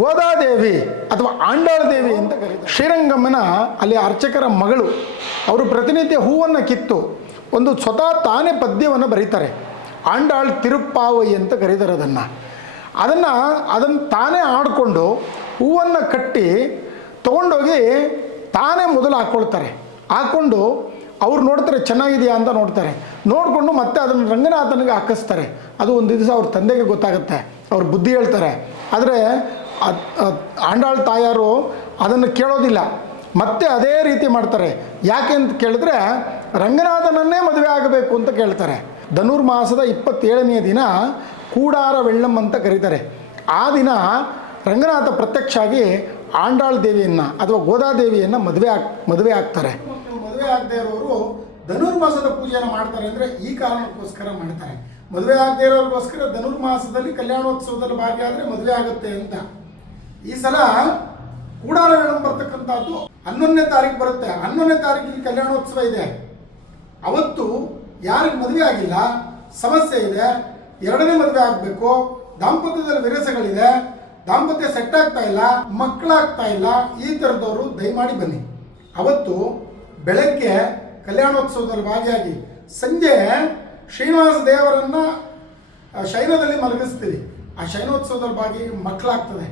ಗೋದಾದೇವಿ ಅಥವಾ ಆಂಡಾಳ ದೇವಿ ಅಂತ ಶ್ರೀರಂಗಮ್ಮನ ಅಲ್ಲಿ ಅರ್ಚಕರ ಮಗಳು. ಅವರು ಪ್ರತಿನಿತ್ಯ ಹೂವನ್ನು ಕಿತ್ತು ಒಂದು ಸ್ವತಃ ತಾನೇ ಪದ್ಯವನ್ನು ಬರೀತಾರೆ. ಆಂಡಾಳ್ ತಿರುಪ್ಪಾವಯಿ ಅಂತ ಕರೀತಾರೆ ಅದನ್ನು. ಅದನ್ನು ಅದನ್ನು ತಾನೇ ಆಡಿಕೊಂಡು ಹೂವನ್ನು ಕಟ್ಟಿ ತೊಗೊಂಡೋಗಿ ತಾನೇ ಮೊದಲು ಹಾಕ್ಕೊಳ್ತಾರೆ ಹಾಕ್ಕೊಂಡು ಅವ್ರು ನೋಡ್ತಾರೆ ಚೆನ್ನಾಗಿದೆಯಾ ಅಂತ ನೋಡ್ತಾರೆ. ನೋಡಿಕೊಂಡು ಮತ್ತೆ ಅದನ್ನು ರಂಗನಾಥನಿಗೆ ಹಾಕಿಸ್ತಾರೆ. ಅದು ಒಂದು ದಿವಸ ಅವ್ರ ತಂದೆಗೆ ಗೊತ್ತಾಗುತ್ತೆ. ಅವ್ರು ಬುದ್ಧಿ ಹೇಳ್ತಾರೆ. ಆದರೆ ಆಂಡಾಳ್ ತಾಯಾರು ಅದನ್ನು ಕೇಳೋದಿಲ್ಲ. ಮತ್ತೆ ಅದೇ ರೀತಿ ಮಾಡ್ತಾರೆ. ಯಾಕೆ ಅಂತ ಕೇಳಿದ್ರೆ, ರಂಗನಾಥನನ್ನೇ ಮದುವೆ ಆಗಬೇಕು ಅಂತ ಕೇಳ್ತಾರೆ. ಧನುರ್ಮಾಸದ ಇಪ್ಪತ್ತೇಳನೆಯ ದಿನ ಕೂಡಾರ ವೆಳ್ಳಂ ಅಂತ ಕರೀತಾರೆ. ಆ ದಿನ ರಂಗನಾಥ ಪ್ರತ್ಯಕ್ಷ ಆಗಿ ಆಂಡಾಳ್ ದೇವಿಯನ್ನು ಅಥವಾ ಗೋದಾದೇವಿಯನ್ನು ಮದುವೆ ಆಗ್, ಮದುವೆ ಆಗ್ತಾರೆ. ಮದುವೆ ಆಗದೆ ಇರೋರು ಧನುರ್ಮಾಸದ ಪೂಜೆಯನ್ನು ಮಾಡ್ತಾರೆ ಅಂದರೆ ಈ ಕಾರಣಕ್ಕೋಸ್ಕರ ಮಾಡ್ತಾರೆ. ಮದುವೆ ಆಗದೆ ಇರೋರಿಗೋಸ್ಕರ ಧನುರ್ಮಾಸದಲ್ಲಿ ಕಲ್ಯಾಣೋತ್ಸವದಲ್ಲಿ ಭಾಗಿಯಾದರೆ ಮದುವೆ ಆಗುತ್ತೆ ಅಂತ. ಈ ಸಲ ಕೂಡಾರ ವೇಳಂ ಬರ್ತಕ್ಕಂಥದ್ದು ಹನ್ನೊಂದನೇ ತಾರೀಕು ಬರುತ್ತೆ. ಹನ್ನೊಂದನೇ ತಾರೀಕಿನ ಕಲ್ಯಾಣೋತ್ಸವ ಇದೆ. ಅವತ್ತು ಯಾರಿಗೆ ಮದುವೆ ಆಗಿಲ್ಲ, ಸಮಸ್ಯೆ ಇದೆ, ಎರಡನೇ ಮದುವೆ ಆಗಬೇಕು, ದಾಂಪತ್ಯದಲ್ಲಿ ವಿರಸಗಳಿದೆ, ದಾಂಪತ್ಯ ಸೆಟ್ ಆಗ್ತಾ ಇಲ್ಲ, ಮಕ್ಕಳಾಗ್ತಾ ಇಲ್ಲ, ಈ ಥರದವರು ದಯಮಾಡಿ ಬನ್ನಿ. ಅವತ್ತು ಬೆಳಗ್ಗೆ ಕಲ್ಯಾಣೋತ್ಸವದಲ್ಲಿ ಭಾಗಿಯಾಗಿ ಸಂಜೆ ಶ್ರೀನಿವಾಸ ದೇವರನ್ನು ಶೈನದಲ್ಲಿ ಮಲಗಿಸ್ತೀರಿ. ಆ ಶೈನೋತ್ಸವದಲ್ಲಿ ಭಾಗಿ ಮಕ್ಕಳಾಗ್ತದೆ.